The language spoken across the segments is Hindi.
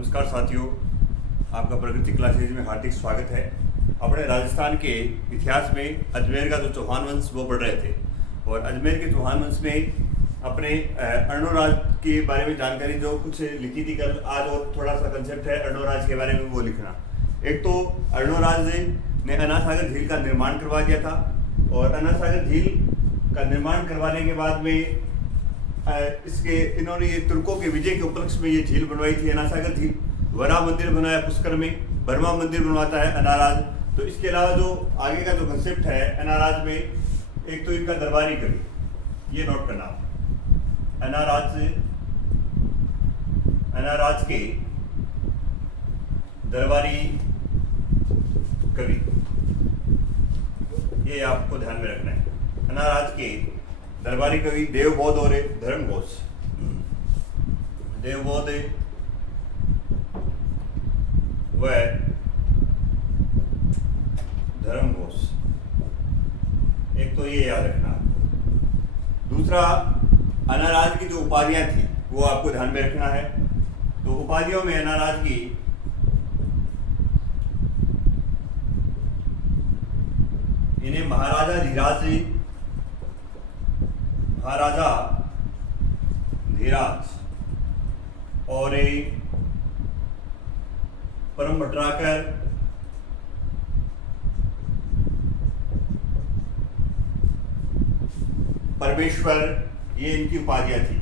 नमस्कार साथियों, आपका प्रगति क्लासेज में हार्दिक स्वागत है। अपने राजस्थान के इतिहास में अजमेर का जो चौहान वंश वो पढ़ रहे थे और अजमेर के चौहान वंश में अपने अर्णोराज के बारे में जानकारी जो कुछ लिखी थी कल, आज और थोड़ा सा कंसेप्ट है अर्णोराज के बारे में वो लिखना। एक तो अर्णोराज ने अन्ना सागर झील का निर्माण करवा दिया था और अन्ना सागर झील का निर्माण करवाने के बाद में इसके इन्होंने ये तुर्कों के विजय के उपलक्ष्य में ये झील बनवाई थी अन्ना सागर झील। वरा मंदिर बनाया पुष्कर में, बर्मा मंदिर बनवाता है अनाराज। तो इसके अलावा जो आगे का जो कंसेप्ट है अनाराज में, एक तो इनका दरबारी कवि, ये नोट करना अनाराज के दरबारी कवि, ये आपको ध्यान में रखना है। अनाराज के दरबारी कवि देवबोध और धर्मघोष। देवबोध व धर्मघोष, एक तो ये याद रखना। दूसरा, अनाराज की जो उपाधियां थी वो आपको ध्यान में रखना है। तो उपाधियों में अनाराज की इन्हें महाराजा धीराज और परम भट्टराकर, परमेश्वर, ये इनकी उपाधियां थी।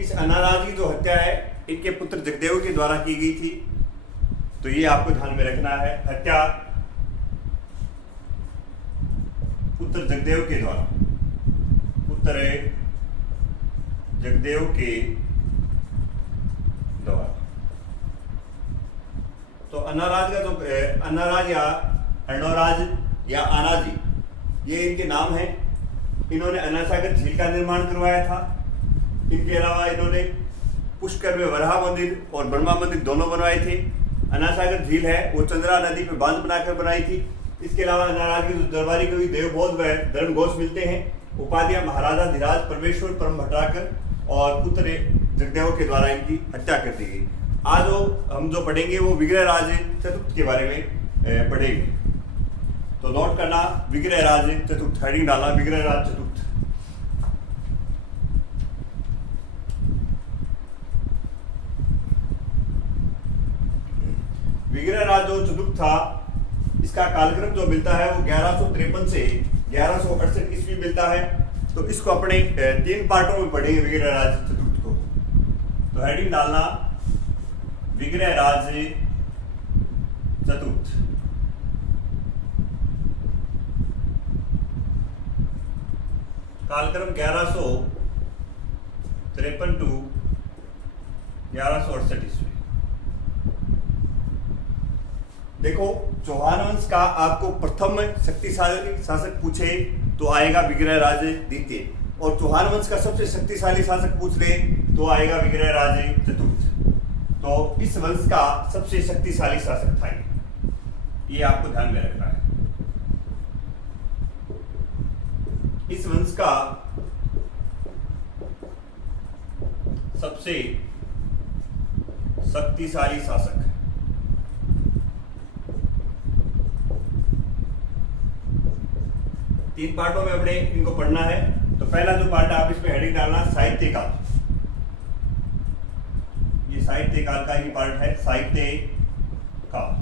इस अनाराज की जो हत्या है इनके पुत्र जगदेव के द्वारा की गई थी, तो ये आपको ध्यान में रखना है। हत्या पुत्र जगदेव के द्वारा, पुत्र जगदेव के द्वारा। तो अनाराज का जो अनाराज या अर्णोराज या आनाजी, ये इनके नाम हैं। इन्होंने अन्ना सागर झील का निर्माण करवाया था। इनके अलावा इन्होंने पुष्कर में वराह मंदिर और बर्मा मंदिर दोनों बनवाए थे। अन्ना सागर झील है वो चंद्रा नदी पे बांध बनाकर बनाई थी। इसके अलावा अनाराज के दरबारी कवि देवबोध व धर्मघोष मिलते हैं। उपाधियां महाराजा धीराज, परमेश्वर, परम भट्टराकर और पुत्र जगदेव के द्वारा इनकी हत्या कर दी गई। आज हम जो पढ़ेंगे वो विग्रहराज चतुर्थ के बारे में पढ़ेंगे। तो नोट करना, विग्रहराज चतुर्थ, हेडिंग डालना विग्रहराज चतुर्थ। विग्रहराज जो चतुर्थ था, इसका कालक्रम जो मिलता है वो 1153 से 1168 ईस्वी मिलता है। तो इसको अपने 3 पार्टों में पढ़ेंगे विग्रहराज चतुर्थ को। तो हेडिंग डालना विग्रहराज चतुर्थ। कालक्रम 1153 टू 1168 ईस्वी। देखो, चौहान वंश का आपको प्रथम शक्तिशाली शासक पूछे तो आएगा विग्रहराज द्वितीय, और चौहान वंश का सबसे शक्तिशाली शासक पूछ ले तो आएगा विग्रहराज चतुर्थ। तो इस वंश का सबसे शक्तिशाली शासक था ये आपको ध्यान में रखना है। इस वंश का सबसे शक्तिशाली शासक, तीन पार्टों में अपने इनको पढ़ना है। तो पहला जो पार्ट है, आप इसमें हेडिंग डालना साहित्य काल। ये साहित्य काल का ही पार्ट है। साहित्य काल,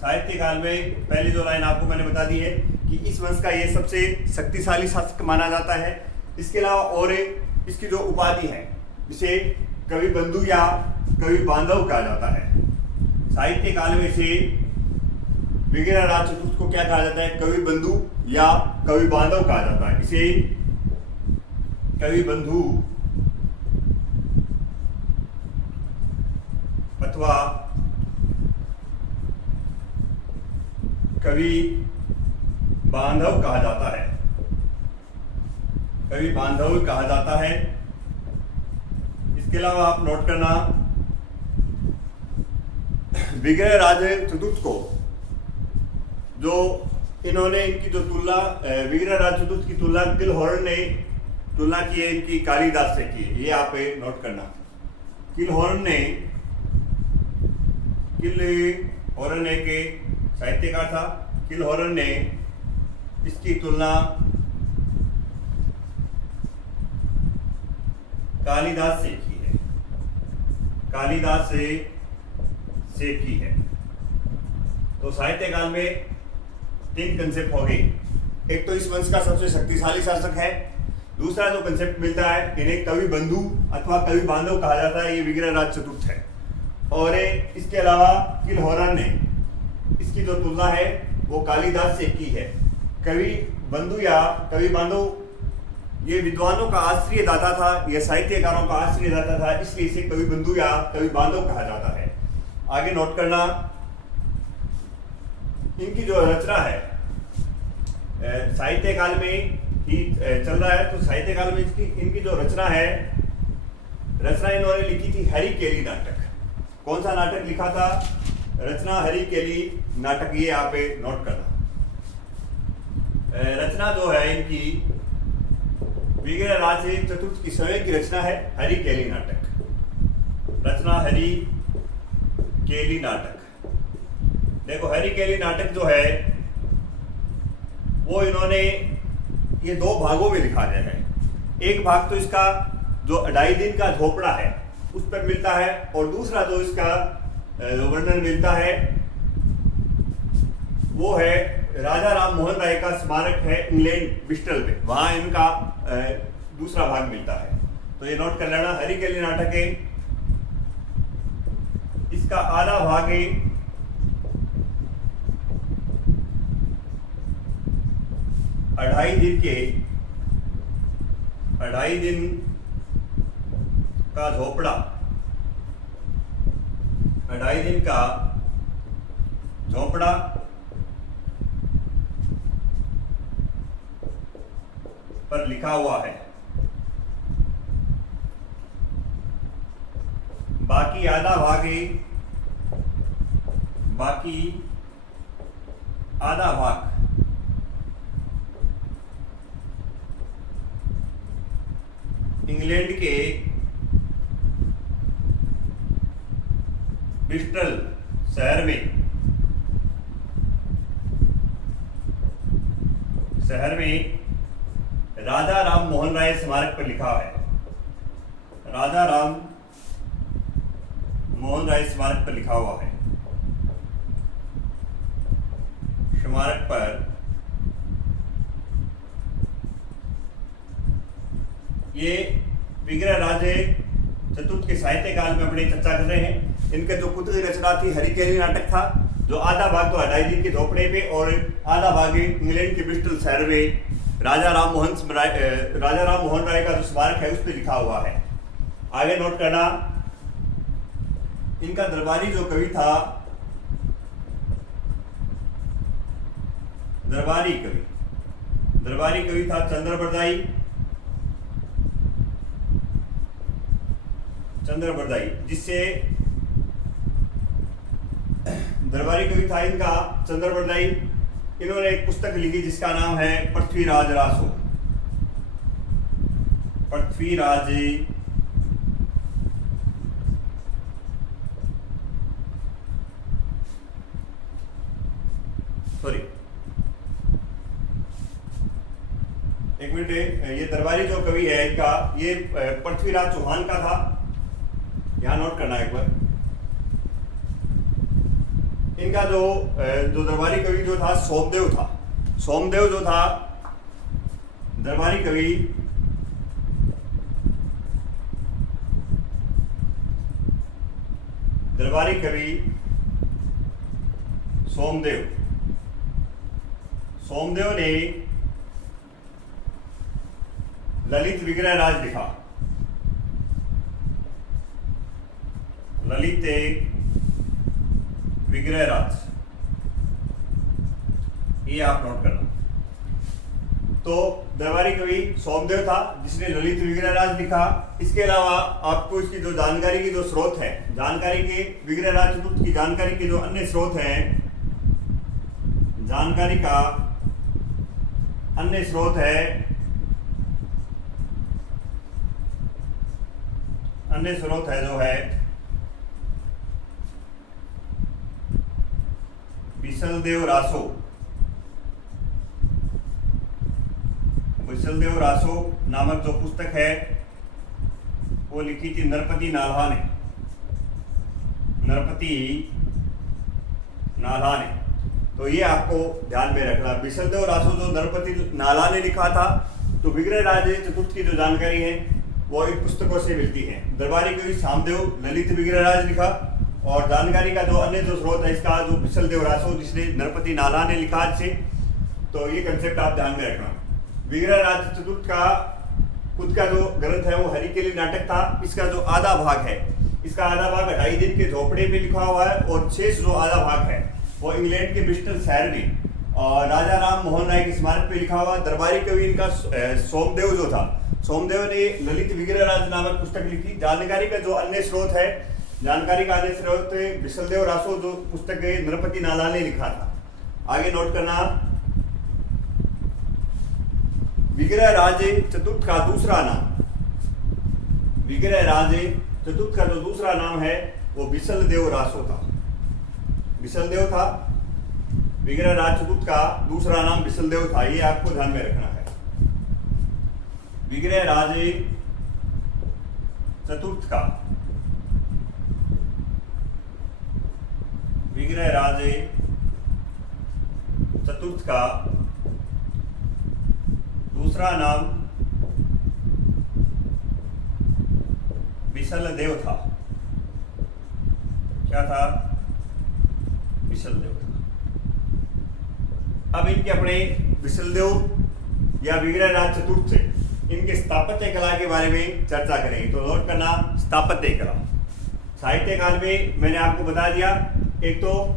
साहित्य काल में पहली जो लाइन आपको मैंने बता दी है कि इस वंश का ये सबसे शक्तिशाली शासक माना जाता है। इसके अलावा और इसकी जो उपाधि है, इसे कवि बंधु या कवि बांधव कहा जाता है। साहित्य काल में से विग्रहराज चतुर्थ को क्या कहा जाता है? कवि बंधु या कवि बांधव कहा जाता है। इसे कवि बंधु अथवा कवि बांधव कहा जाता है। कवि बांधव कहा जाता है। इसके अलावा आप नोट करना, विग्रहराज चतुर्थ को जो इन्होंने इनकी जो तुलना विग्रह राज चतुर्थ की तुलना किलहॉर्न ने तुलना की है इनकी कालिदास से की है। ये आप नोट करना। किलहॉर्न एक साहित्यकार था। किलहॉर्न ने इसकी तुलना कालिदास से की है। कालिदास से की है। तो साहित्य काल में 3 कंसेप्ट हो गए। एक तो इस वंश का सबसे शक्तिशाली शासक है। दूसरा जो कंसेप्ट मिलता है, इन्हें कवि बंधु अथवा कवि बांधव कहा जाता है, ये विग्रह राज चतुर्थ है। और इसके अलावा किलहॉर्न ने इसकी जो तुलना है वो कालिदास से की है। कवि बंधु या कवि बांधव ये विद्वानों का आश्रय दाता था, यह साहित्यकारों का आश्रय दाता था, इसलिए इसे कवि बंधु या कवि बांधव कहा जाता है। आगे नोट करना, इनकी जो रचना है साहित्य काल में ही चल रहा है, तो साहित्य काल में इनकी जो रचना है, रचना इन्होंने लिखी थी हरि केली नाटक। कौन सा नाटक लिखा था? रचना हरि केली नाटक, ये आप नोट करना। रचना जो है इनकी विग्रह राज चतुर्थ की स्वयं की रचना है, हरि केली नाटक। रचना हरि केली नाटक। देखो हरि केली नाटक जो है वो इन्होंने ये 2 भागों में लिखा गया है। एक भाग तो इसका जो 2.5 दिन का झोपड़ा है उस पर मिलता है, और दूसरा जो इसका वर्णन मिलता है वो है राजा राम मोहन राय का स्मारक है इंग्लैंड ब्रिस्टल पे, वहां इनका दूसरा भाग मिलता है। तो ये नोट कर लेना, हरि केली नाटक है, इसका आधा भाग है 2.5 दिन का झोपड़ा, 2.5 दिन का झोपड़ा पर लिखा हुआ है। बाकी आधा भाग है, बाकी आधा भाग इंग्लैंड के ब्रिस्टल शहर में राजा राम मोहन राय स्मारक पर लिखा है। राजा राम मोहन राय स्मारक पर लिखा हुआ है। स्मारक पर ये विग्रह राज चतुर्थ के साहित्य काल में अपनी चर्चा कर रहे हैं। इनका जो पुत्र रचना थी हरि केली नाटक था, जो आधा भाग तो 2.5 दिन के झोपड़े पे और आधा भाग इंग्लैंड के ब्रिस्टल शहर में राजा राम मोहन राय का जो स्मारक है उस पर लिखा हुआ है। आगे नोट करना, इनका दरबारी जो कवि था, दरबारी कवि था चंद्रबरदाई, जिससे दरबारी कवि था इनका चंद्रबरदाई। इन्होंने एक पुस्तक लिखी जिसका नाम है पृथ्वीराज रासो। पृथ्वीराज एक मिनट, ये दरबारी जो कवि है इनका, ये पृथ्वीराज चौहान का था, यहां नोट करना एक बार। इनका जो दरबारी कवि जो था सोमदेव जो था दरबारी कवि, सोमदेव ने ललित विग्रह राज लिखा। ललित विग्रह राज, ये आप नोट करना। तो दरबारी कवि सोमदेव था जिसने ललित विग्रह राज लिखा। इसके अलावा आपको इसकी जो जानकारी की जो स्रोत है, जानकारी के विग्रह राज चतुर्थ की जानकारी के जो अन्य स्रोत हैं, जानकारी का अन्य स्रोत है, अन्य स्रोत है जो है बिसलदेव रासो। बिसलदेव रासो नामक जो पुस्तक है वो लिखी थी नरपति नाल्हा ने, नरपति नाल्हा ने। तो ये आपको ध्यान में रखना, बिसलदेव रासो जो नरपति नाल्हा ने लिखा था, तो विग्रहराज चतुर्थ की जो जानकारी है वो इन पुस्तकों से मिलती है। दरबारी कवि सामदेव ललित विग्रहराज लिखा, और जानकारी का जो अन्य जो स्रोत है इसका जो बिसलदेव रासो जिसने नरपति नाल्हा ने लिखा से, तो ये कंसेप्ट आप ध्यान में रखना। विग्रहराज चतुर्थ का खुद का जो ग्रंथ है वो हरिकेली नाटक था। इसका जो आधा भाग है, इसका आधा भाग 2.5 दिन के झोपड़े पे लिखा हुआ है, और शेष जो आधा भाग है वो इंग्लैंड के ब्रिस्टल शहर में और राजा राम मोहन राय की स्मारक पे लिखा हुआ। दरबारी कवि इनका सोमदेव जो था, सोमदेव ने ललित विग्रहराज नामक पुस्तक लिखी। जानकारी का जो अन्य स्रोत है, जानकारी का अन्य स्रोत बिसलदेव रासो जो पुस्तक नरपति नाल्हा ने लिखा था। आगे नोट करना, विग्रहराज चतुर्थ का दूसरा नाम, विग्रहराज चतुर्थ का जो दूसरा नाम है वो बिसलदेव रासो था, बिसलदेव था। विग्रहराज चतुर्थ का दूसरा नाम बिसलदेव था, ये आपको ध्यान में रखना है। विग्रहराज चतुर्थ का, विग्रहराज चतुर्थ का दूसरा नाम बिसलदेव था। क्या था? बिसलदेव था। अब इनके अपने बिसलदेव या विग्रहराज चतुर्थ से इनके स्थापत्य कला के बारे में चर्चा करेंगे। तो नोट करना, स्थापत्य कला। साहित्य काल में मैंने आपको बता दिया, एक तो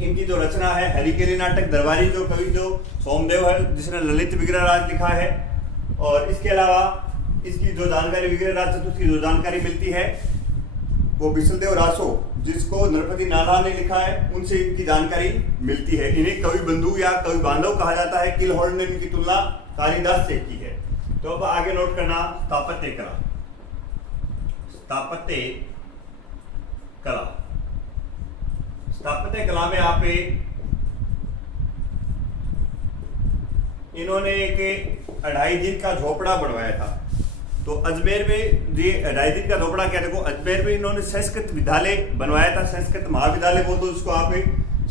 इनकी जो रचना है हरिकेली नाटक, दरबारी जो कवि जो सोमदेव है जिसने ललित विग्रहराज लिखा है, और इसके अलावा इसकी जो जानकारी विग्रहराज चतुर्थ की जो जानकारी मिलती है वो बिसलदेव रासो जिसको नरपति नाल्हा ने लिखा है उनसे इनकी जानकारी मिलती है। इन्हें कवि बंधु या कवि बांधव कहा जाता है। किलहॉर्न ने इनकी तुलना कालिदास से की है। तो अब आगे नोट करना, स्थापत्य कला। स्थापत्य कला, स्थापत्य कला में आप इन्होंने एक 2.5 दिन का झोपड़ा बनवाया था। तो अजमेर में ये 2.5 दिन का झोपड़ा क्या, देखो अजमेर में इन्होंने संस्कृत विद्यालय बनवाया था। संस्कृत महाविद्यालय बोल दो उसको आप।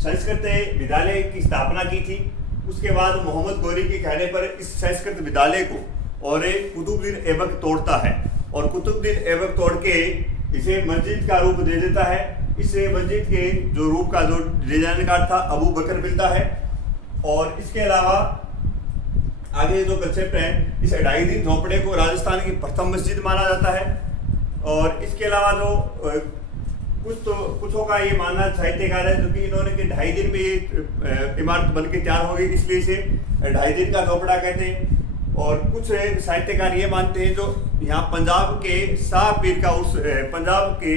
संस्कृत विद्यालय की स्थापना की थी। उसके बाद मोहम्मद गौरी के कहने पर इस संस्कृत विद्यालय को और कुतुबुद्दीन ऐबक तोड़ता है, और कुतुबुद्दीन ऐबक तोड़ के इसे मस्जिद का रूप दे देता है। इस मस्जिद के जो रूप का जो डिजाइनकार था अबू बकर मिलता है। और इसके अलावा आगे जो कंसेप्ट है, इस 2.5 दिन झोपड़े को राजस्थान की प्रथम मस्जिद माना जाता है। और इसके अलावा जो कुछों का ये मानना साहित्यकार है जो कि इन्होंने कि 2.5 दिन में ये इमारत बन के तैयार हो गई, इसलिए इसे 2.5 दिन का झोपड़ा कहते हैं। और कुछ साहित्यकार ये मानते हैं जो यहाँ पंजाब के शाह पीर का उर्स, पंजाब के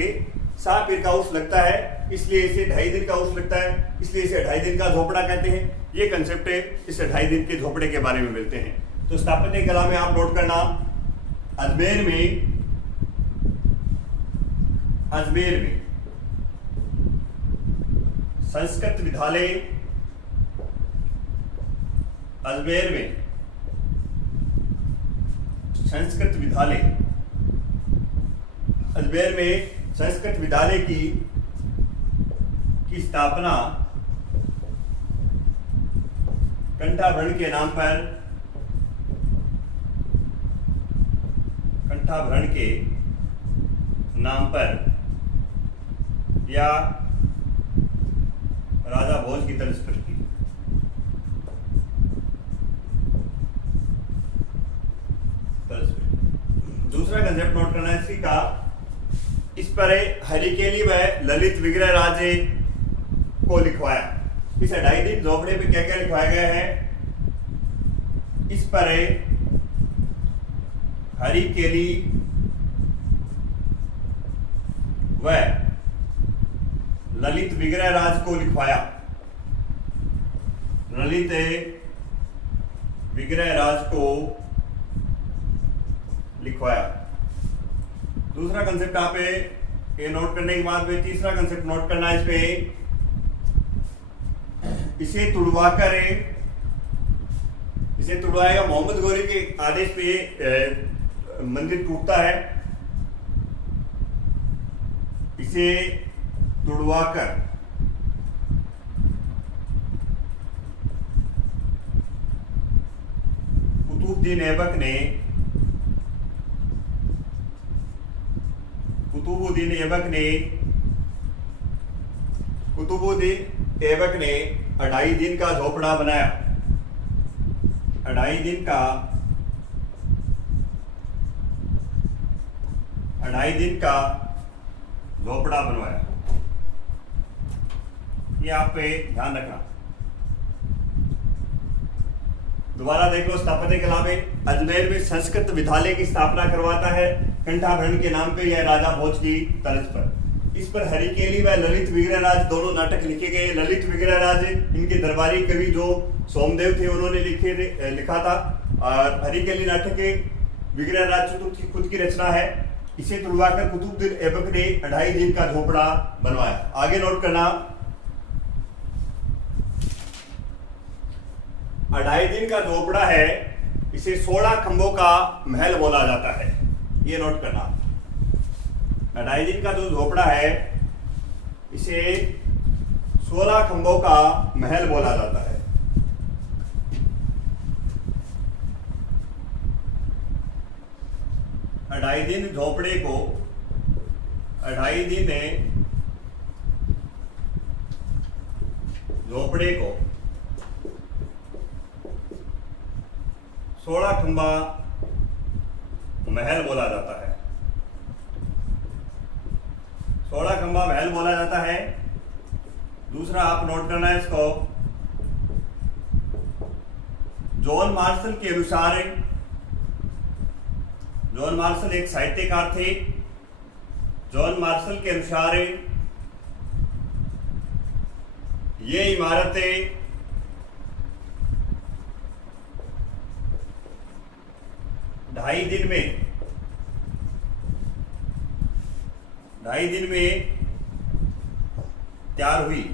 शाह पीर का उर्स लगता है, इसलिए इसे 2.5 दिन का उर्स लगता है, इसलिए इसे 2.5 दिन का झोपड़ा कहते हैं। ये कंसेप्ट इस 2.5 दिन के झोपड़े के बारे में मिलते हैं। तो स्थापत्य कला में आप नोट करना, अजमेर में संस्कृत विद्यालय, अजमेर में संस्कृत विद्यालय, अजमेर में संस्कृत विद्यालय की स्थापना कंठाभरण के नाम पर, कंठाभरण के नाम पर या राजा भोज की तर्ज पर की। दूसरा कंसेप्ट नोट करना है इसी का, इस पर हरिकेली व ललित विग्रहराज को लिखवाया। इस 2.5 दिन झोपड़े पे क्या क्या लिखवाया गया है, इस पर हरिकेली व ललित विग्रहराज को लिखवाया। ललित विग्रह राज को लिखवाया। दूसरा कंसेप्ट आप ये नोट करने के बाद में तीसरा कंसेप्ट नोट करना है इस पे, इसे तुड़वाएगा मोहम्मद गौरी के आदेश पे मंदिर टूटता है। इसे तुड़वाकर कुतुबुद्दीन ऐबक ने 2.5 दिन का झोपड़ा बनाया। 2.5 दिन का झोपड़ा बनवाया। ये आप पे ध्यान रखना। दोबारा देख लो, स्थापत्य कला में अजमेर में संस्कृत विद्यालय की स्थापना करवाता है कंठाभरण के नाम पे, यह राजा भोज की तर्ज पर। इस पर हरिकेली व ललित विग्रहराज दोनों नाटक लिखे गए। ललित विग्रहराज इनके दरबारी कवि जो सोमदेव थे उन्होंने लिखा था, और हरिकेली नाटक विग्रहराज चतुर्थ की खुद की रचना है। इसे तुड़वाकर कुतुबुद्दीन ऐबक ने 2.5 दिन का झोपड़ा बनवाया। आगे नोट करना, 2.5 दिन का झोपड़ा है, इसे 16 खंभों का महल बोला जाता है। ये नोट करना, 2.5 दिन का जो झोपड़ा है इसे 16 खंभों का महल बोला जाता है। अढ़ाई दिन झोपड़े को 16 खंभा महल बोला जाता है। 16 खंभा महल बोला जाता है। दूसरा आप नोट करना है इसको, जॉन मार्शल के अनुसार, जॉन मार्शल एक साहित्यकार थे। जॉन मार्शल के अनुसार ये इमारतें ढाई दिन में तैयार हुई,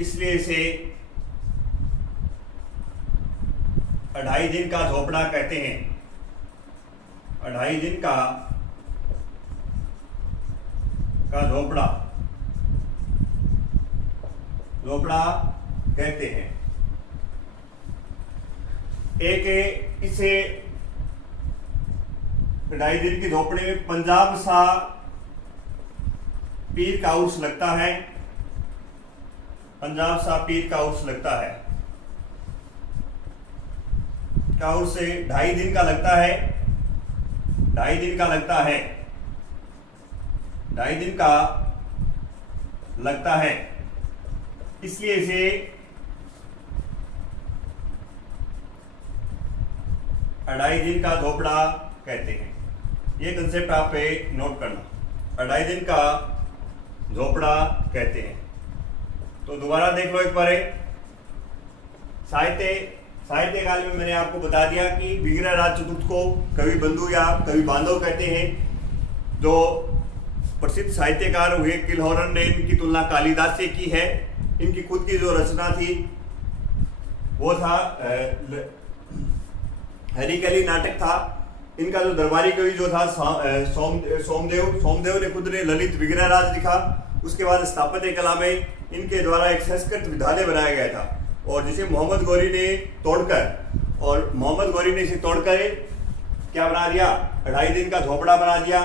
इसलिए इसे 2.5 दिन का झोपड़ा कहते हैं। 2.5 दिन का झोपड़ा कहते हैं। एक इसे 2.5 दिन के झोपड़े में पंजाब सा पीर का उर्स लगता है। पंजाब सा पीर का उर्स लगता है। का उर्स 2.5 दिन का लगता है। 2.5 दिन का लगता है। 2.5 दिन का लगता है, इसलिए इसे 2.5 दिन का झोपड़ा कहते हैं। ये कंसेप्ट आप पे नोट करना, 2.5 दिन का झोपड़ा कहते हैं। तो दोबारा देख लो एक बार, साहित्य काल में मैंने आपको बता दिया कि विग्रहराज चतुर्थ को कवि बंधु या कवि बांधव कहते हैं। जो प्रसिद्ध साहित्यकार हुए किलहौरन ने इनकी तुलना कालिदास से की है। इनकी खुद की जो रचना थी वो था हरिकेली नाटक था। इनका जो दरबारी कवि जो था सोमदेव ने खुद ने ललित विग्रहराज लिखा। उसके बाद स्थापत्य कला में इनके द्वारा एक संस्कृत विद्यालय बनाया गया था, और जिसे मोहम्मद गौरी ने इसे तोड़कर क्या बना दिया, 2.5 दिन का झोपड़ा बना दिया।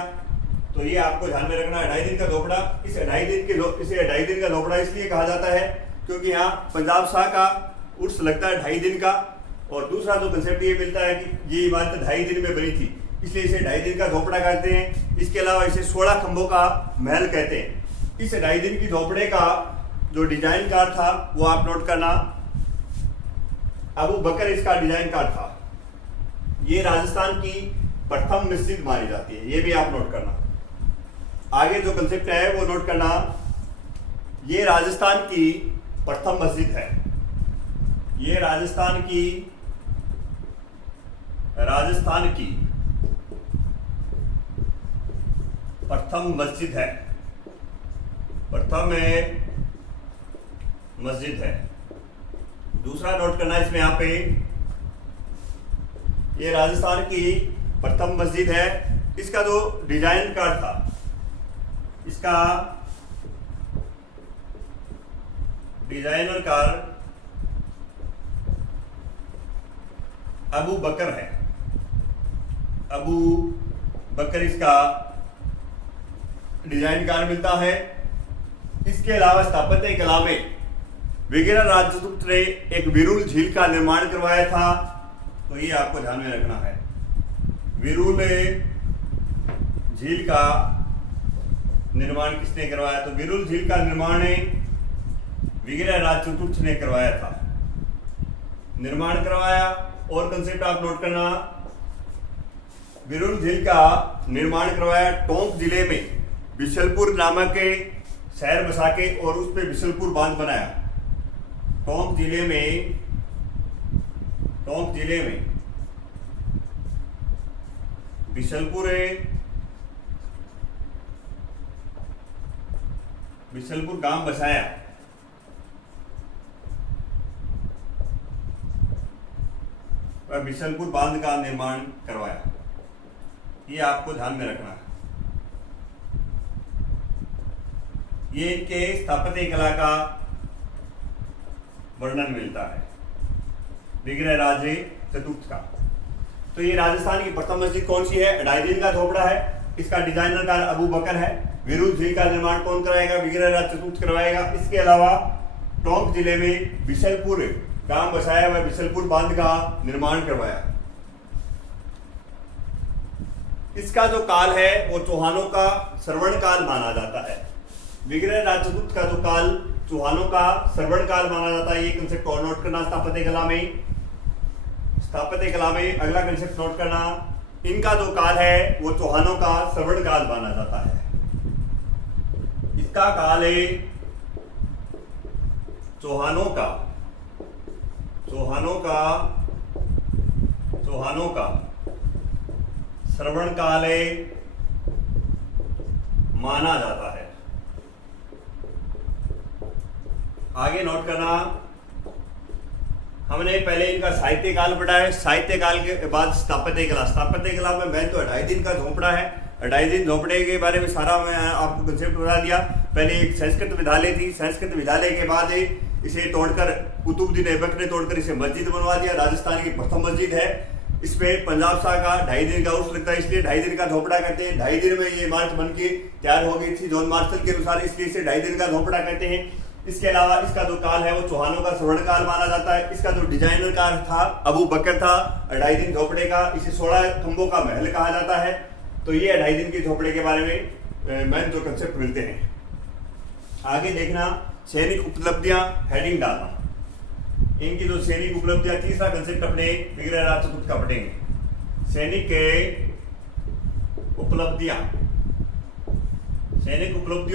तो ये आपको ध्यान में रखना, 2.5 दिन का झोपड़ा। इसे 2.5 दिन का झोपड़ा इसलिए कहा जाता है क्योंकि यहाँ पंजाब शाह का उर्स लगता है 2.5 दिन का। और दूसरा जो कंसेप्ट ये मिलता है कि ये इमारत 2.5 दिन में बनी थी, इसलिए इसे 2.5 दिन का झोपड़ा कहते हैं। इसके अलावा इसे 16 खंभों का महल कहते हैं। इस 2.5 दिन की झोपड़े का जो डिजाइनकार था वो आप नोट करना, अबू बकर इसका डिजाइनकार था। ये राजस्थान की प्रथम मस्जिद मानी जाती है, ये भी आप नोट करना। आगे जो कंसेप्ट है वो नोट करना, ये राजस्थान की प्रथम मस्जिद है। ये राजस्थान की प्रथम मस्जिद है, मस्जिद है। दूसरा नोट करना इसमें यहाँ पे, ये राजस्थान की प्रथम मस्जिद है। इसका जो डिजाइन कार्ड था, इसका डिजाइनर कार्ड अबू बकर है। अबू बकर इसका डिजाइन कार्ड मिलता है। इसके अलावा स्थापत्य कला में विजय राजपूत ने एक विरुल झील का निर्माण करवाया था, तो ये आपको ध्यान में रखना है। विरुल झील का निर्माण किसने करवाया? तो विरुल झील का निर्माण विजय राजपूत ने करवाया था, निर्माण करवाया। और कंसेप्ट आप नोट करना, विरुल झील का निर्माण करवाया टोंक जिले में बिशलपुर नामक के शहर बसा के, और उस पे बिशलपुर बांध बनाया। टोंक जिले में बिशलपुर गांव बसाया। वह बिशलपुर बांध का निर्माण करवाया। ये आपको ध्यान में रखना है। ये इनके स्थापत्य कला का वर्णन मिलता है विग्रह राजे चतुर्थ का। तो ये राजस्थान की प्रथम मस्जिद कौन सी है? अडाईदीन का झोपड़ा है। इसका डिजाइनर का अबू बकर है। विरुल झील का निर्माण कौन कराएगा? विग्रह राज चतुर्थ करवाएगा। इसके अलावा टोंक जिले में बिशलपुर गांव बसाया हुआ, बिशलपुर बांध का निर्माण करवाया। इसका जो काल है वो चौहानों का श्रवण काल माना जाता है। विग्रह राज चतुर्थ का जो काल चौहानों का श्रवण काल माना जाता है। ये कंसेप्ट और नोट करना स्थापत्य कला में। अगला कंसेप्ट नोट करना, इनका जो काल है वो चौहानों का श्रवण काल माना जाता है। इसका काल है चौहानों का श्रवण काल माना जाता है। आगे नोट करना, हमने पहले इनका साहित्य काल पढ़ा है। साहित्य काल के बाद स्थापत्य कला में मैं तो 2.5 दिन का झोपड़ा है। 2.5 दिन झोपड़े के बारे में सारा मैं आपको कंसेप्ट बता दिया। पहले एक संस्कृत विद्यालय थी। संस्कृत विद्यालय के बाद इसे तोड़कर कुतुबुद्दीन ऐबक ने तोड़कर इसे मस्जिद बनवा दिया। राजस्थान की प्रथम मस्जिद है। इसमें पंजाब शाह का 2.5 दिन का उर्स लगता है, इसलिए 2.5 दिन का झोपड़ा कहते हैं। 2.5 दिन में ये इमारत बन के तैयार हो गई थी जॉन मार्शल के अनुसार, इसलिए इसे 2.5 दिन का झोपड़ा कहते हैं। इसके अलावा इसका जो काल है वो चौहानों का श्रवण काल माना जाता है। इसका जो डिजाइनर कार था अबू बकर था 2.5 दिन झोपड़े का। इसे 16 खंभों का महल कहा जाता है। तो ये 2.5 दिन के झोपड़े के बारे में मेन जो कंसेप्ट मिलते हैं। आगे देखना, सैनिक उपलब्धियां, हेडिंग डालना। इनकी जो सैनिक उपलब्धियां, तीसरा कंसेप्ट अपने विग्रह राज चतुर्थ का पढ़ेंगे। सैनिक उपलब्धियों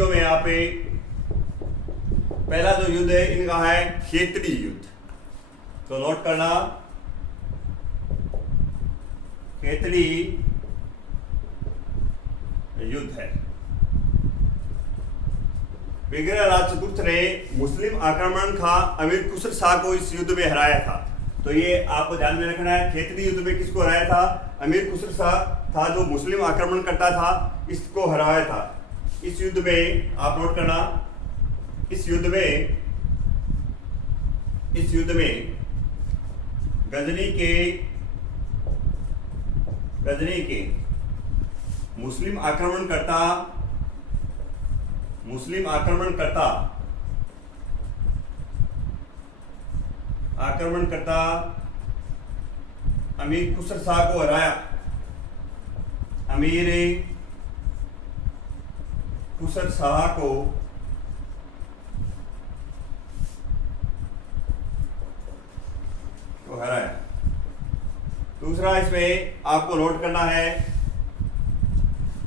में यहाँ पे पहला जो युद्ध है इनका है खेतड़ी युद्ध। तो नोट करना, खेतड़ी युद्ध है। विग्रह राज चतुर्थ ने मुस्लिम आक्रमण का अमीर खुसर शाह को इस युद्ध में हराया था। तो ये आपको ध्यान में रखना है। खेतड़ी युद्ध में किसको हराया था? अमीर खुसर शाह था जो मुस्लिम आक्रमण करता था, इसको हराया था। इस युद्ध में आप नोट करना, इस युद्ध में गजनी के मुस्लिम आक्रमणकर्ता अमीर खुसर शाह को हराया। अमीर खुसर शाह को हराया। दूसरा इसमें आपको नोट करना है,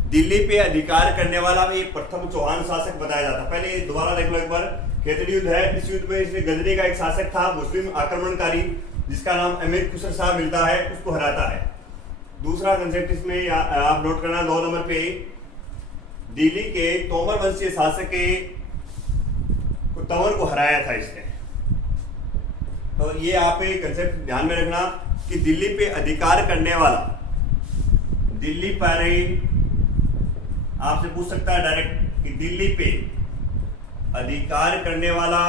दिल्ली पे अधिकार करने वाला भी प्रथम चौहान शासक बताया जाता है। पहले दोबारा देख लो एक बार खेतड़ी युद्ध है। इस युद्ध में इसने गजनी का एक शासक था मुस्लिम आक्रमणकारी जिसका नाम अमीर खुसर शाह मिलता है, उसको हराता है। दूसरा कंसेप्ट इसमें आप नोट करना 2 नंबर पे, दिल्ली के तोमर वंशीय शासक के तंवर को हराया था इसने। तो ये आप एक कंसेप्ट ध्यान में रखना कि दिल्ली पे अधिकार करने वाला, दिल्ली पर आपसे पूछ सकता है डायरेक्ट कि दिल्ली पे अधिकार करने वाला,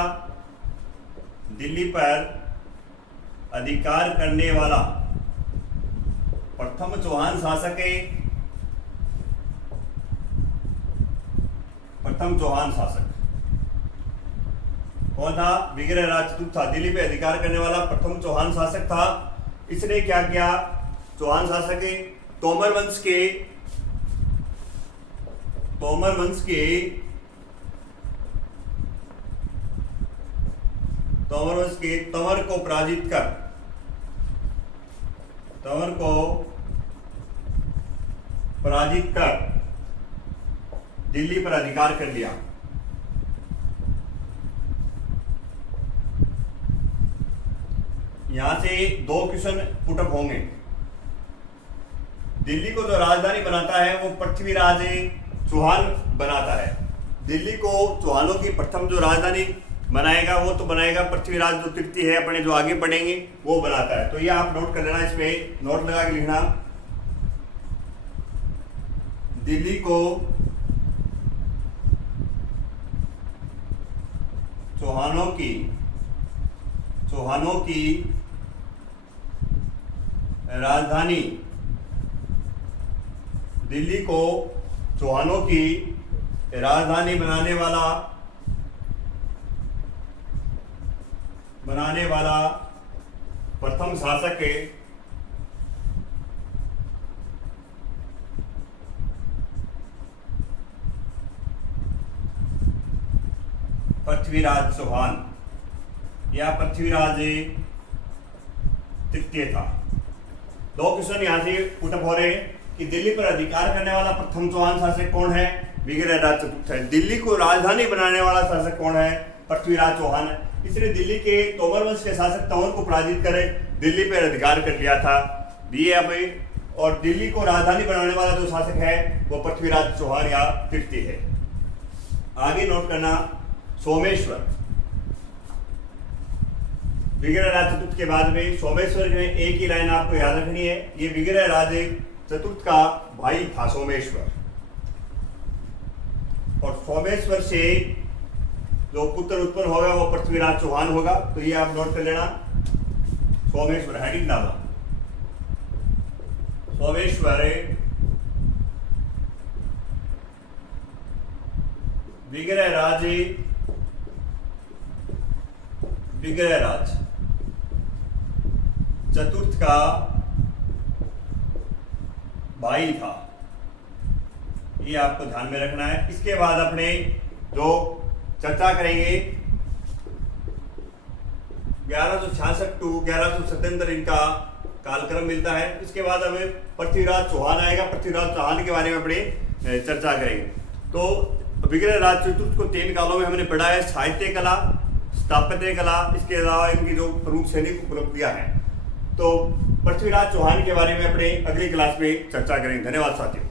दिल्ली पर अधिकार करने वाला प्रथम चौहान शासक है, प्रथम चौहान शासक कौन था? विग्रहराज चतुर्थ था। दिल्ली पे अधिकार करने वाला प्रथम चौहान शासक था। इसने क्या किया? चौहान शासक के तोमर वंश के तंवर को पराजित कर, तंवर को पराजित कर दिल्ली पर अधिकार कर लिया। यहां से 2 क्वेश्चन पुटअप होंगे। दिल्ली को जो राजधानी बनाता है वो पृथ्वीराज चौहान बनाता है। दिल्ली को चौहानों की प्रथम जो राजधानी बनाएगा वो तो बनाएगा पृथ्वीराज जो तृतीय है, अपने जो आगे पढ़ेंगे वो बनाता है। तो ये आप नोट कर लेना, इसमें नोट लगा के लिखना, दिल्ली को चौहानों की राजधानी, दिल्ली को चौहानों की राजधानी बनाने वाला प्रथम शासक है पृथ्वीराज चौहान या पृथ्वीराज तृतीय था। 2 क्वेश्चन यहां से पुटअप हो रहे हैं कि दिल्ली पर अधिकार करने वाला प्रथम चौहान शासक कौन है? विग्रहराज चतुर्थ है। दिल्ली को राजधानी बनाने वाला शासक कौन है? पृथ्वीराज चौहान है। इसने दिल्ली के तोमर वंश के शासक तंवर को पराजित करे दिल्ली पर अधिकार कर लिया था। और दिल्ली को राजधानी बनाने वाला जो शासक है वो पृथ्वीराज चौहान या तृतीय है। आगे नोट करना, सोमेश्वर, विग्रहराज चतुर्थ के बाद में सोमेश्वर में एक ही लाइन आपको याद रखनी है, ये विग्रहराज चतुर्थ का भाई था सोमेश्वर। और सोमेश्वर से जो पुत्र उत्पन्न होगा वो पृथ्वीराज चौहान होगा। तो ये आप नोट कर लेना, सोमेश्वर हेडिंग डालना, सोमेश्वर विग्रहराज चतुर्थ का भाई था। ये आपको ध्यान में रखना है। इसके बाद अपने जो चर्चा करेंगे 1166 टू 1177 इनका कालक्रम मिलता है। इसके बाद हमें पृथ्वीराज चौहान आएगा, पृथ्वीराज चौहान के बारे में अपने चर्चा करेंगे। तो विग्रहराज चतुर्थ को 3 कालों में हमने पढ़ा है, साहित्य कला, स्थापत्य कला, इसके अलावा इनकी जो प्रमुख सैनिक उपलब्धियां हैं। तो पृथ्वीराज चौहान के बारे में अपने अगली क्लास में चर्चा करेंगे। धन्यवाद साथियों।